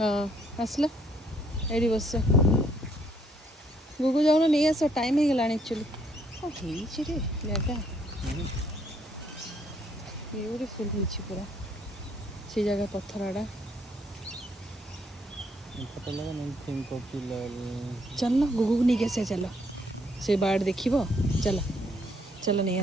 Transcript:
हाँ आसला एडी बस गुगु जाऊन नहीं आस टाइम हो गला एक्चुअली रे जगह ब्यूटीफुल होची पूरा से जगह पत्थर आड़ा चल गुगु को नहीं कैसे चलो से बाड़ देखिबो चलो चलो नहीं आस